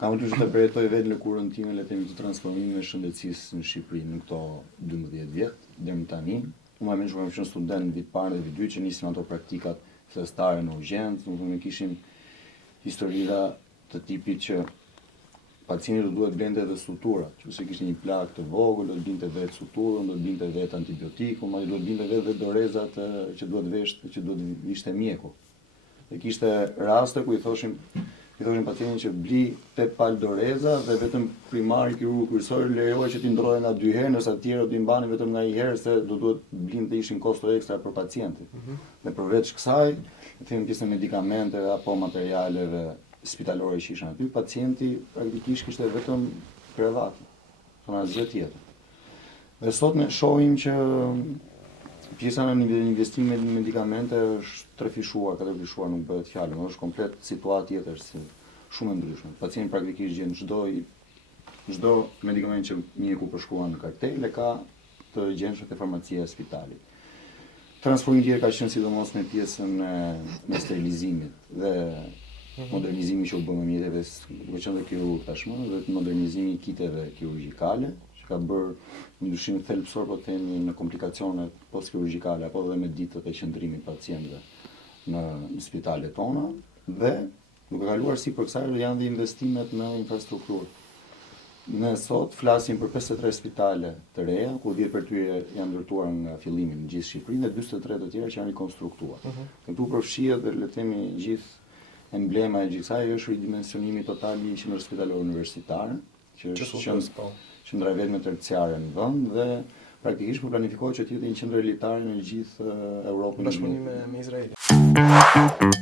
Kam të të përjetoj vetë lëkurën time le themi të transformimit të shëndetësisë në Shqipëri në këto 12 vjet deri më tani. Unë më shumë kam qenë student vit parë dhe vit dytë që nisim ato praktikat festare në urgjencë, ne kishim historira të tipit që pacienti do duhet blente edhe suturat, nëse kishte një plagë të vogël, do të binte vetë suturën, do të binte vetë antibiotikun, madje do të binte vetë dorezat që duhet veshtë, që duhet vishte mjeku. Dhe kishte raste ku i thoshin pacientin që bli 8 palë doreza dhe vetëm primari kirurgu kryesor lejohej që t'i ndrohen nga 2 herë, ndërsa të tjerët i mbanin vetëm nga 1 herë se do duhet blinte ishin kosto ekstra për pacientin. Dhe përveç kësaj, themi pjesë e medikamenteve apo materialeve spitalore që ishin aty, pacienti praktikisht kishte vetëm krevat, thonë asgjë tjetër. Dhe sot ne shohim që pjesa në investime në medikamente është trefishuar, katërfishuar, nuk bëhet fjalë, është komplet situatë tjetër, shumë e ndryshme. Pacienti praktikisht gjen çdo medikament që mjeku përshkruan në kartel e ka të gjenshëm te farmacia e spitalit. Transformimi tjetër ka qenë sidomos në pjesën e sterilizimit dhe modernizimi që u bë me mjeteve, duke qenë dhe kirurg tashmë, dhe modernizimi i kiteve kirurgjikale, që ka bërë një ndryshim thelbësor po themi në komplikacionet postkirurgjikale apo dhe me ditët e qëndrimit pacientëve në spitalet tona, dhe duke kaluar sipër kësaj janë dhe investimet në infrastrukturë. Ne sot flasim për 53 spitale të reja, ku 10 për tyre janë ndërtuar nga fillimi në gjithë Shqipërinë dhe 43 të tjera që janë rikonstruktuar. Këtu përfshihet dhe le të themi gjithë emblema e gjithë kësaj është ridimensionimi total i qendrës spitalore universitare, që është qendra vetme terciare në vend dhe praktikisht po planifikohet që të jetë një qendër elitare në gjithë Europën. Bashkëpunim me Izraelin.